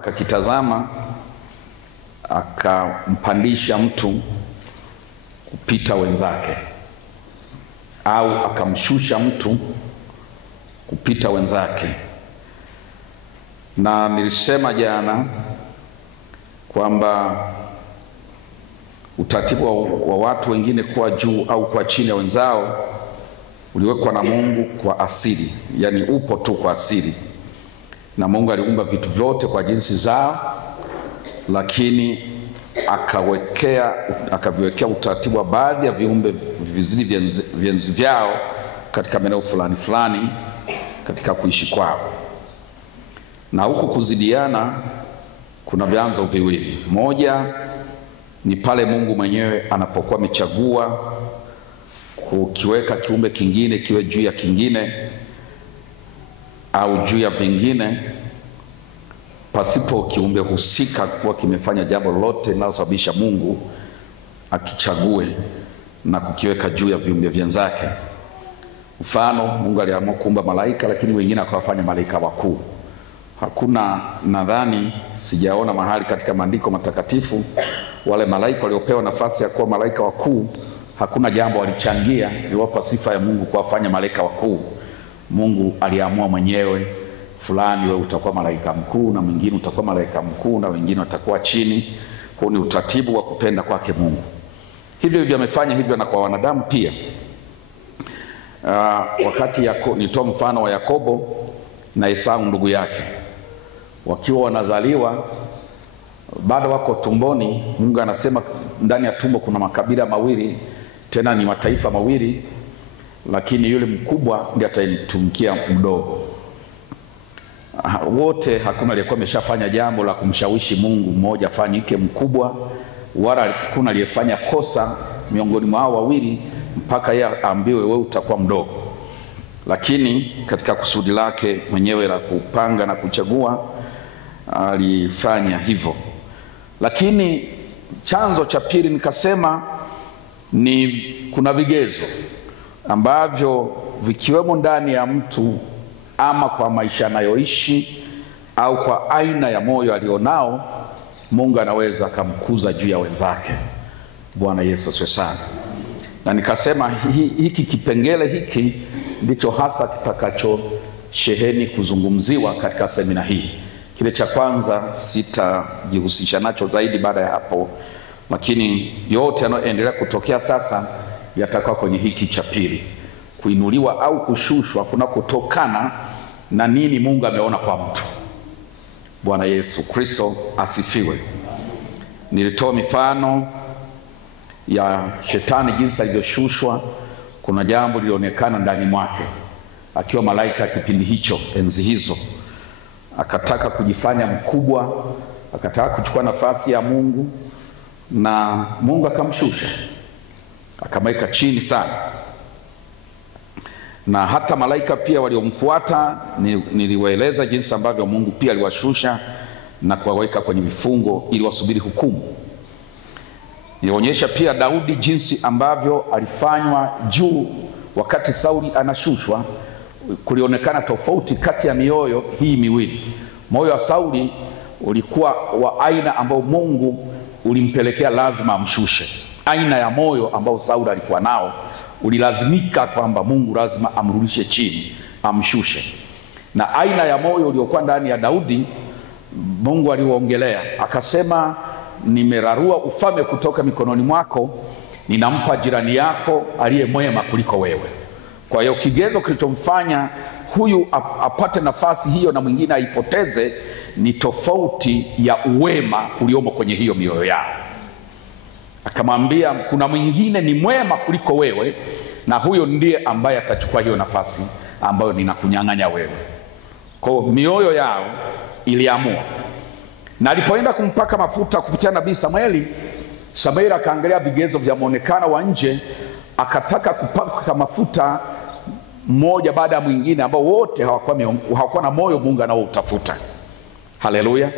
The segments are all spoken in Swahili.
Akakitazama, akampandisha mtu kupita wenzake, au akamshusha mtu kupita wenzake. Na nilisema jana kwamba utaratibu wa watu wengine kuwa juu au kuwa chini ya wenzao uliwekwa na Mungu kwa asili, yani upo tu kwa asili. Na Mungu aliumba vitu vyote kwa jinsi zao, lakini akaviwekea utaratibu wa baadhi ya viumbe vizidi vyenzi vyao katika maeneo fulani fulani katika kuishi kwao. Na huku kuzidiana kuna vyanzo viwili. Moja ni pale Mungu mwenyewe anapokuwa amechagua kukiweka kiumbe kingine kiwe juu ya kingine au juu ya vingine pasipo kiumbe husika kuwa kimefanya jambo lolote linalosababisha Mungu akichague na kukiweka juu ya viumbe vyenzake. Mfano, Mungu aliamua kuumba malaika, lakini wengine akawafanya malaika wakuu. Hakuna, nadhani sijaona mahali katika maandiko matakatifu wale malaika waliopewa nafasi ya kuwa malaika wakuu, hakuna jambo walichangia liwapa sifa ya Mungu kuwafanya malaika wakuu. Mungu aliamua mwenyewe, fulani wewe utakuwa malaika mkuu, na mwingine utakuwa malaika mkuu, na wengine watakuwa chini. Huu ni utaratibu wa kupenda kwake Mungu. Hivyo hivyo amefanya hivyo na kwa wanadamu pia. Wakati nitoa mfano wa Yakobo na Esau ndugu yake, wakiwa wanazaliwa bado wako tumboni, Mungu anasema ndani ya tumbo kuna makabila mawili, tena ni mataifa mawili, lakini yule mkubwa ndiye atamtumikia mdogo. Wote hakuna aliyekuwa ameshafanya jambo la kumshawishi Mungu mmoja afanyike mkubwa, wala hakuna aliyefanya kosa miongoni mwao wawili mpaka yeye aambiwe wewe utakuwa mdogo. Lakini katika kusudi lake mwenyewe la kupanga na kuchagua alifanya hivyo. Lakini chanzo cha pili nikasema ni kuna vigezo ambavyo vikiwemo ndani ya mtu, ama kwa maisha anayoishi au kwa aina ya moyo alionao, Mungu anaweza akamkuza juu ya wenzake. Bwana Yesu asifiwe sana. Na nikasema hiki kipengele hiki ndicho hasa kitakacho sheheni kuzungumziwa katika semina hii. Kile cha kwanza sitajihusisha nacho zaidi baada ya hapo, lakini yote yanayoendelea kutokea sasa yatakuwa kwenye hiki cha pili, kuinuliwa au kushushwa kuna kutokana na nini Mungu ameona kwa mtu. Bwana Yesu Kristo asifiwe. Nilitoa mifano ya shetani jinsi alivyoshushwa. Kuna jambo lilionekana ndani mwake akiwa malaika kipindi hicho, enzi hizo, akataka kujifanya mkubwa, akataka kuchukua nafasi ya Mungu, na Mungu akamshusha, akamweka chini sana. Na hata malaika pia waliomfuata niliwaeleza jinsi ambavyo Mungu pia aliwashusha na kuwaweka kwenye vifungo ili wasubiri hukumu. Nilionyesha pia Daudi jinsi ambavyo alifanywa juu wakati Sauli anashushwa. Kulionekana tofauti kati ya mioyo hii miwili. Moyo wa Sauli ulikuwa wa aina ambao Mungu ulimpelekea lazima amshushe. Aina ya moyo ambao Sauli alikuwa nao ulilazimika kwamba Mungu lazima amrudishe chini, amshushe. Na aina ya moyo uliokuwa ndani ya Daudi, Mungu aliuongelea akasema, nimerarua ufalme kutoka mikononi mwako, ninampa jirani yako aliye mwema kuliko wewe. Kwa hiyo kigezo kilichomfanya huyu apate nafasi hiyo na mwingine aipoteze ni tofauti ya uwema uliomo kwenye hiyo mioyo yao. Akamwambia kuna mwingine ni mwema kuliko wewe, na huyo ndiye ambaye atachukua hiyo nafasi ambayo ninakunyang'anya wewe. Kwa hiyo mioyo yao iliamua. Na alipoenda kumpaka mafuta kupitia nabii Samueli, Samueli akaangalia vigezo vya muonekano wa nje, akataka kupaka mafuta mmoja baada ya mwingine ambao wote hawakuwa na moyo Mungu anaoutafuta. Haleluya.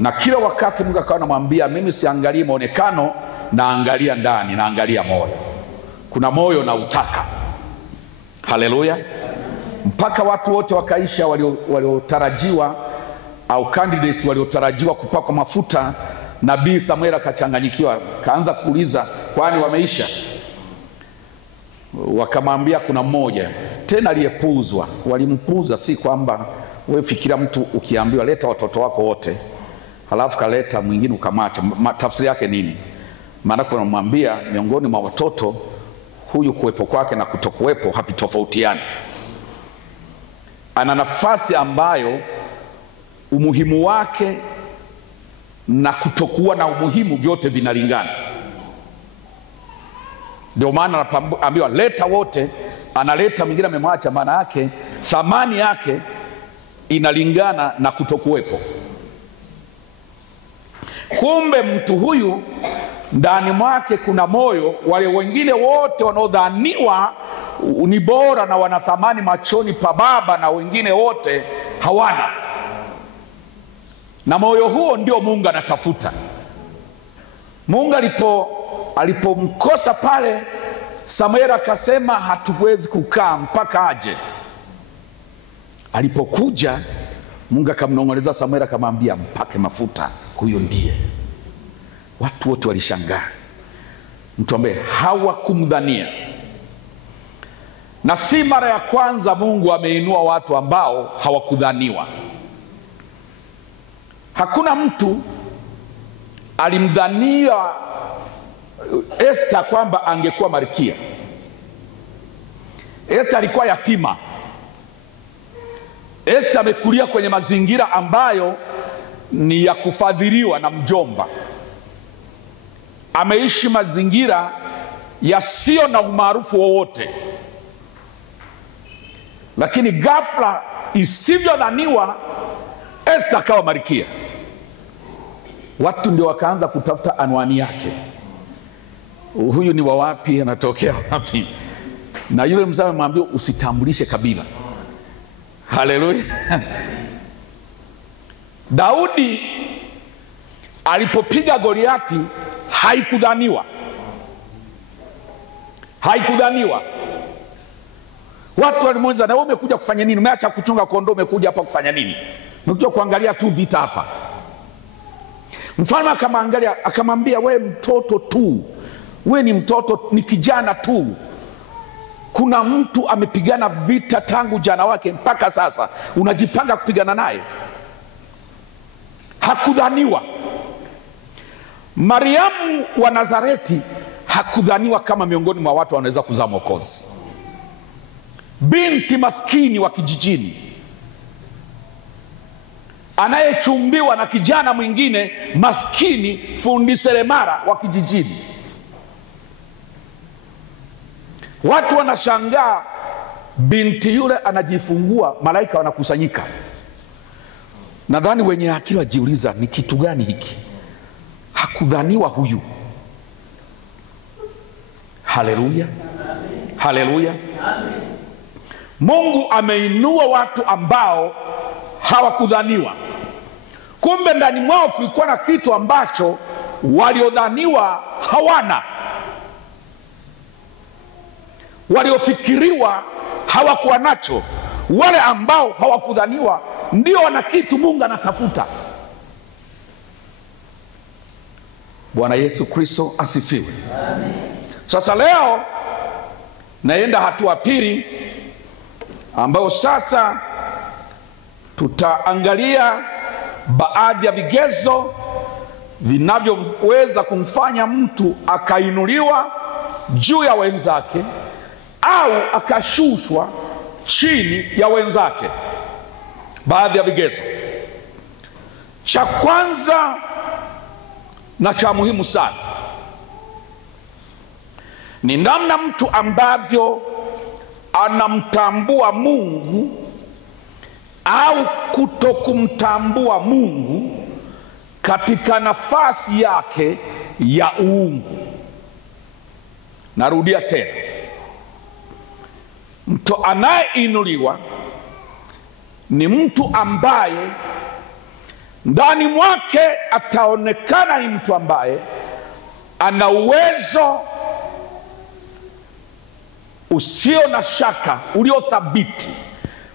Na kila wakati Mungu akawa anamwambia, mimi siangalie muonekano, naangalia ndani, naangalia moyo. Kuna moyo na utaka. Haleluya. Mpaka watu wote wakaisha waliotarajiwa au candidates waliotarajiwa kupakwa mafuta, nabii Samuel akachanganyikiwa, kaanza kuuliza kwani wameisha? Wakamwambia kuna mmoja tena aliyepuuzwa. Walimpuuza, si kwamba wewe fikiria mtu ukiambiwa leta watoto wako wote halafu kaleta mwingine ukamacha, tafsiri yake nini? Maana kuna mwambia miongoni mwa watoto huyu kuwepo kwake na kutokuwepo havitofautiani. Ana nafasi ambayo umuhimu wake na kutokuwa na umuhimu vyote vinalingana. Ndio maana anaambiwa leta wote, analeta mwingine amemwacha, maana yake thamani yake inalingana na kutokuwepo. Kumbe mtu huyu ndani mwake kuna moyo, wale wengine wote wanaodhaniwa ni bora na wana thamani machoni pa Baba na wengine wote hawana. Na moyo huo ndio Mungu anatafuta. Mungu alipomkosa pale, Samuel akasema hatuwezi kukaa mpaka aje. Alipokuja Mungu akamnong'oneza Samuel, akamwambia mpake mafuta, huyo ndiye. Watu wote walishangaa, mtu ambaye hawakumdhania. Na si mara ya kwanza Mungu ameinua watu ambao hawakudhaniwa. Hakuna mtu alimdhania Esther kwamba angekuwa malkia. Esther alikuwa yatima. Esther amekulia kwenye mazingira ambayo ni ya kufadhiliwa na mjomba. Ameishi mazingira yasiyo na umaarufu wowote. Lakini ghafla isivyodhaniwa Esther akawa malkia. Watu ndio wakaanza kutafuta anwani yake. Huyu ni wa wapi, anatokea wapi? Na yule mzee amemwambia usitambulishe kabila. Haleluya. Daudi alipopiga Goliati haikudhaniwa. Watu walimuuliza, na wewe umekuja kufanya nini? Umeacha kuchunga kondoo, umekuja hapa kufanya nini? Umekuja kuangalia tu vita hapa. Mfalme akamwangalia, akamwambia wewe mtoto tu. Wewe ni mtoto, ni kijana tu. Kuna mtu amepigana vita tangu jana wake mpaka sasa, unajipanga kupigana naye? Hakudhaniwa. Mariamu wa Nazareti hakudhaniwa kama miongoni mwa watu wanaweza kuzaa Mwokozi. Binti maskini wa kijijini anayechumbiwa na kijana mwingine maskini fundi seremala wa kijijini. Watu wanashangaa, binti yule anajifungua, malaika wanakusanyika. Nadhani wenye akili wajiuliza ni kitu gani hiki? Hakudhaniwa huyu. Haleluya. Haleluya. Mungu ameinua watu ambao hawakudhaniwa. Kumbe ndani mwao kulikuwa na kitu ambacho waliodhaniwa hawana. Waliofikiriwa hawakuwa nacho. Wale ambao hawakudhaniwa ndio wana kitu Mungu anatafuta. Bwana Yesu Kristo asifiwe. Amen. Sasa leo naenda hatua pili, ambayo sasa tutaangalia baadhi ya vigezo vinavyoweza kumfanya mtu akainuliwa juu ya wenzake au akashushwa chini ya wenzake. Baadhi ya vigezo. Cha kwanza na cha muhimu sana ni namna mtu ambavyo anamtambua Mungu au kutokumtambua Mungu katika nafasi yake ya uungu. Narudia tena, mtu anayeinuliwa ni mtu ambaye ndani mwake ataonekana ni mtu ambaye ana uwezo usio na shaka, uliothabiti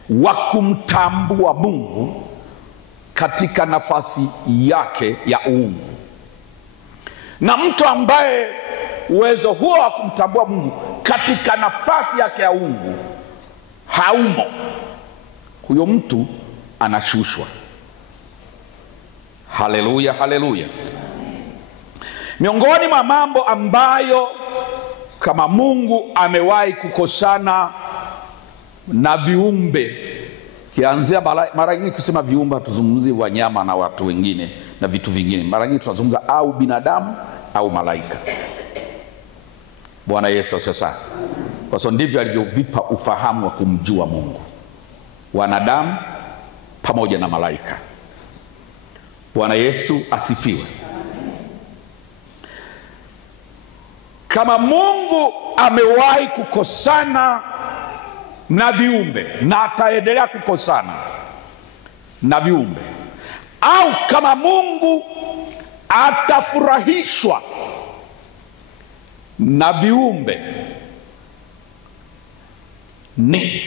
wa kumtambua Mungu katika nafasi yake ya uungu, na mtu ambaye uwezo huo wa kumtambua Mungu katika nafasi yake ya uungu haumo, huyo mtu anashushwa. Haleluya, haleluya. Miongoni mwa mambo ambayo kama Mungu amewahi kukosana na viumbe, kianzia mara nyingi kusema viumbe tuzungumzie wanyama na watu wengine na vitu vingine, mara nyingi tunazungumza au binadamu au malaika. Bwana Yesu sasa, kwa sababu ndivyo alivyovipa ufahamu wa kumjua Mungu, wanadamu pamoja na malaika. Bwana Yesu asifiwe. Kama Mungu amewahi kukosana na viumbe na ataendelea kukosana na viumbe, au kama Mungu atafurahishwa na viumbe, ni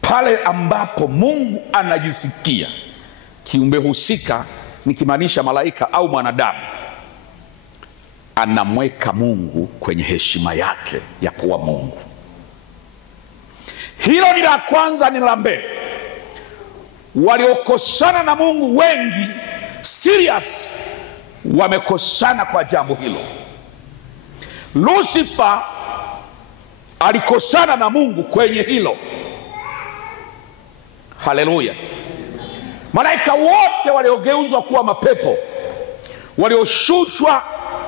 pale ambapo Mungu anajisikia kiumbe husika, nikimaanisha malaika au mwanadamu, anamweka Mungu kwenye heshima yake ya kuwa Mungu. Hilo ni la kwanza, ni la mbele. Waliokosana na Mungu wengi serious wamekosana kwa jambo hilo. Lucifer alikosana na Mungu kwenye hilo. Haleluya. Malaika wote waliogeuzwa kuwa mapepo, walioshushwa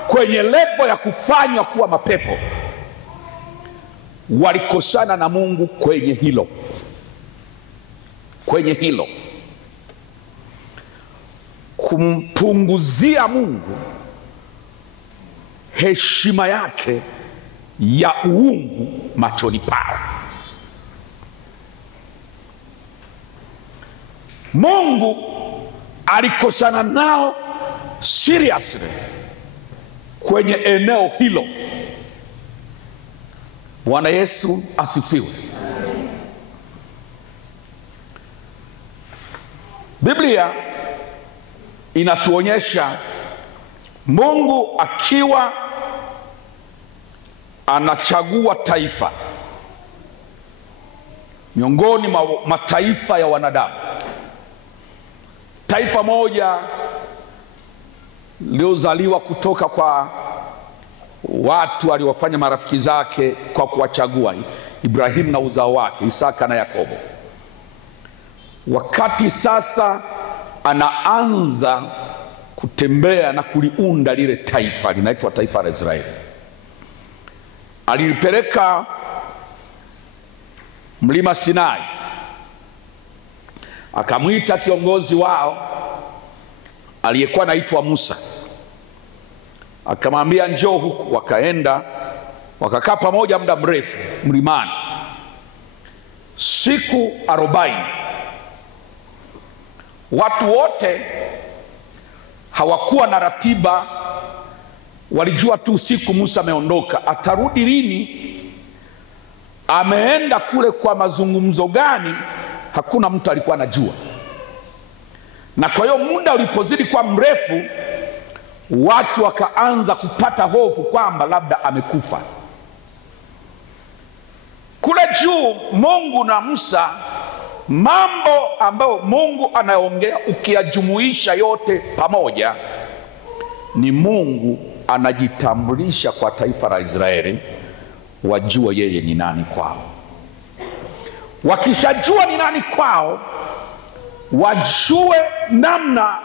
kwenye levo ya kufanywa kuwa mapepo, walikosana na Mungu kwenye hilo. Kwenye hilo, kumpunguzia Mungu heshima yake ya uungu machoni pao. Mungu alikosana nao seriously kwenye eneo hilo. Bwana Yesu asifiwe. Biblia inatuonyesha Mungu akiwa anachagua taifa miongoni mwa mataifa ya wanadamu. Taifa moja liozaliwa kutoka kwa watu aliwafanya marafiki zake kwa kuwachagua, Ibrahimu na uzao wake Isaka na Yakobo. Wakati sasa anaanza kutembea na kuliunda lile taifa, linaitwa taifa la Israeli, alipeleka mlima Sinai, akamwita kiongozi wao aliyekuwa anaitwa Musa, akamwambia njoo huku. Wakaenda wakakaa pamoja muda mrefu mlimani, siku 40. Watu wote hawakuwa na ratiba, walijua tu siku Musa ameondoka, atarudi lini, ameenda kule kwa mazungumzo gani, hakuna mtu alikuwa anajua. Na kwa hiyo muda ulipozidi kwa mrefu, watu wakaanza kupata hofu kwamba labda amekufa. Kule juu Mungu na Musa, mambo ambayo Mungu anaongea ukiyajumuisha yote pamoja, ni Mungu anajitambulisha kwa taifa la Israeli wajue yeye ni nani kwao. Wakishajua ni nani kwao, wajue namna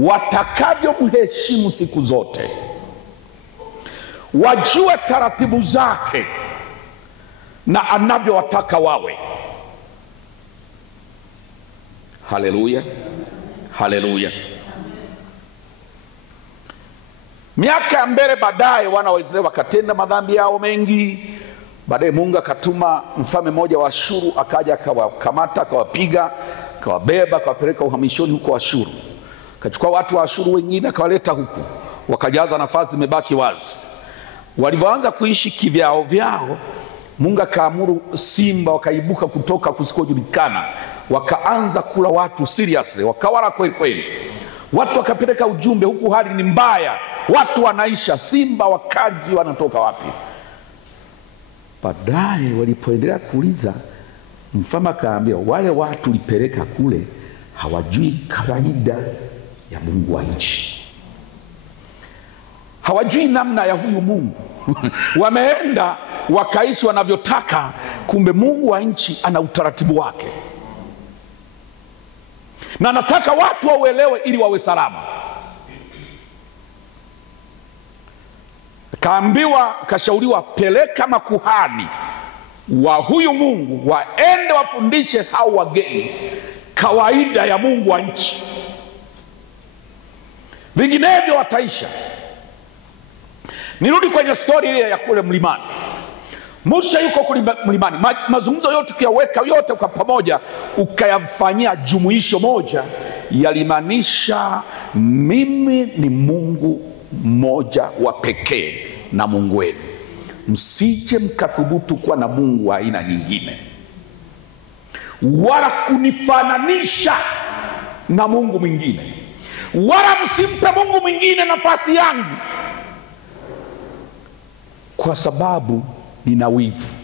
watakavyomheshimu siku zote, wajue taratibu zake na anavyowataka wawe. Haleluya, haleluya. Miaka ya mbele baadaye, wana wa Israeli wakatenda madhambi yao mengi. Baadaye Mungu akatuma mfalme mmoja wa Ashuru, akaja akawakamata, akawapiga, akawabeba, akawapeleka uhamishoni huko Ashuru. Akachukua watu wa Ashuru wengine akawaleta huku, wakajaza nafasi zimebaki wazi. Walivyoanza kuishi kivyao vyao, Mungu akaamuru simba wakaibuka kutoka kusikojulikana, wakaanza kula watu seriously, wakawala kweli kweli. Watu wakapeleka ujumbe, huku hali ni mbaya, watu wanaisha, simba wakazi wanatoka wapi? Baadaye walipoendelea kuuliza, mfalme akaambia, wale watu lipeleka kule hawajui kawaida ya Mungu wa nchi, hawajui namna ya huyu Mungu. Wameenda wakaishi wanavyotaka, kumbe Mungu wa nchi ana utaratibu wake, na nataka watu wauelewe ili wawe salama. Kaambiwa, kashauriwa, peleka makuhani wa huyu Mungu waende wafundishe hao wageni kawaida ya Mungu wa nchi, vinginevyo wataisha. Nirudi kwenye story ile ya kule mlimani. Musa yuko kule mlimani, mazungumzo yote ukiyaweka yote kwa pamoja ukayafanyia jumuisho moja, yalimaanisha mimi ni Mungu mmoja wa pekee na Mungu wenu, msije mkathubutu kuwa na Mungu wa aina nyingine wala kunifananisha na Mungu mwingine, wala msimpe Mungu mwingine nafasi yangu, kwa sababu nina wivu.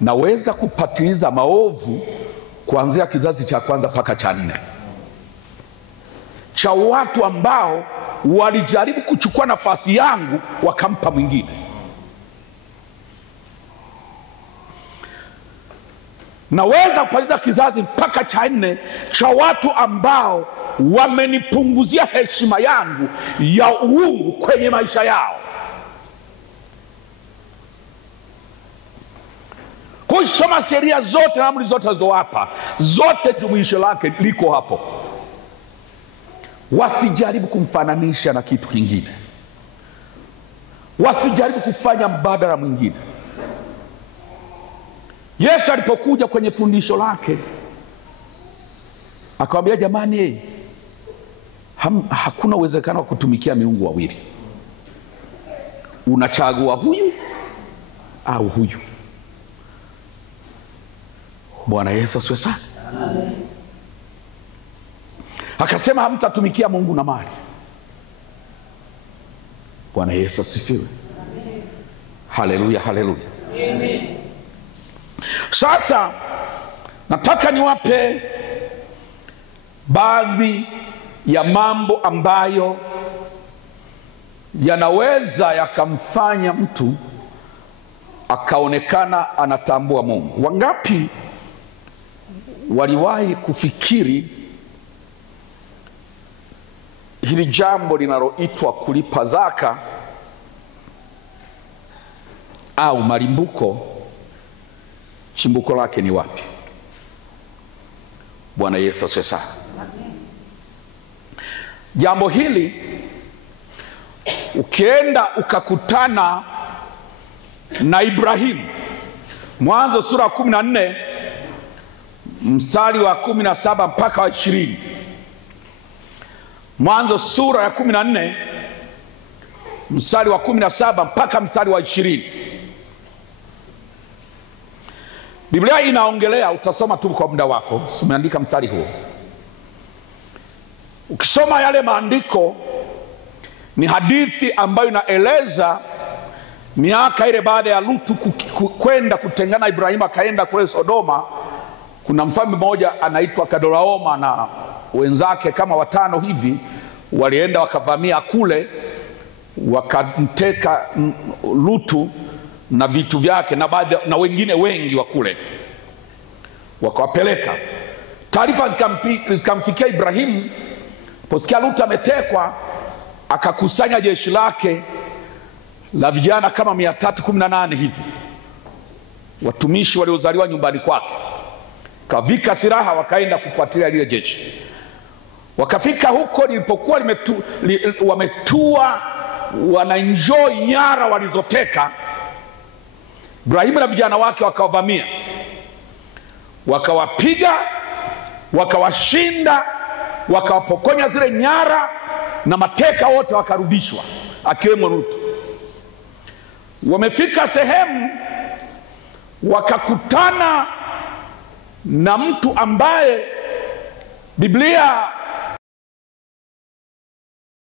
Naweza kupatiliza maovu kuanzia kizazi cha kwanza mpaka cha 4 cha watu ambao walijaribu kuchukua nafasi yangu wakampa mwingine. Naweza kupatiliza kizazi mpaka cha 4 cha watu ambao wamenipunguzia heshima yangu ya uungu kwenye maisha yao. Kusoma sheria zote na amri zote zilizowapa, zote jumuisho lake liko hapo. Wasijaribu kumfananisha na kitu kingine, wasijaribu kufanya mbadala mwingine. Yesu alipokuja kwenye fundisho lake akamwambia, jamani, hakuna uwezekano wa kutumikia miungu wawili. Unachagua huyu au huyu. Bwana Yesu asifiwe sana. Akasema hamtatumikia Mungu na mali. Bwana Yesu asifiwe. Haleluya, haleluya. Amen. Sasa nataka niwape baadhi ya mambo ambayo yanaweza yakamfanya mtu akaonekana anatambua Mungu. Wangapi waliwahi kufikiri hili jambo linaloitwa kulipa zaka au malimbuko, chimbuko lake ni wapi? Bwana Yesu asifiwe sana. Jambo hili ukienda ukakutana na Ibrahimu, Mwanzo sura 14 mstari wa 17 mpaka wa 20. Mwanzo sura ya 14 mstari wa 17 mpaka mstari wa 20. Biblia inaongelea, utasoma tu kwa muda wako, umeandika mstari huo. Ukisoma yale maandiko, ni hadithi ambayo inaeleza miaka ile baada ya Lutu kwenda kutengana, Ibrahimu akaenda kule Sodoma. Kuna mfalme mmoja anaitwa Kedorlaoma na wenzake kama 5 hivi walienda wakavamia kule, wakamteka Lutu na vitu vyake na baadhi na wengine wengi wa kule, wakawapeleka. Taarifa zikamfikia Ibrahimu. Posikia Lutu ametekwa, akakusanya jeshi lake la vijana kama 318 hivi, watumishi waliozaliwa nyumbani kwake, kavika silaha, wakaenda kufuatilia lile jeshi. Wakafika huko, lilipokuwa wametua wanaenjoy nyara walizoteka, Ibrahimu na vijana wake wakawavamia, wakawapiga, wakawashinda, wakawapokonya zile nyara na mateka wote wakarudishwa, akiwemo Lutu. Wamefika sehemu wakakutana na mtu ambaye Biblia